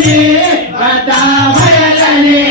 ಬದಲನೆ ಬದಲನೆ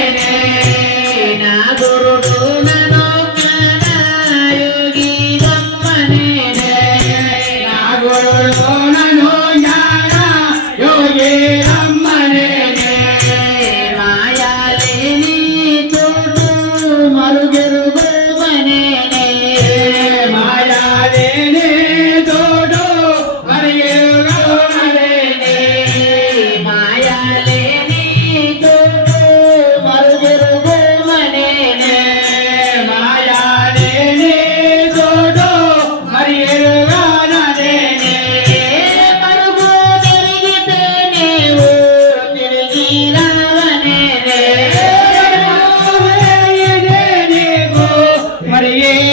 yeah.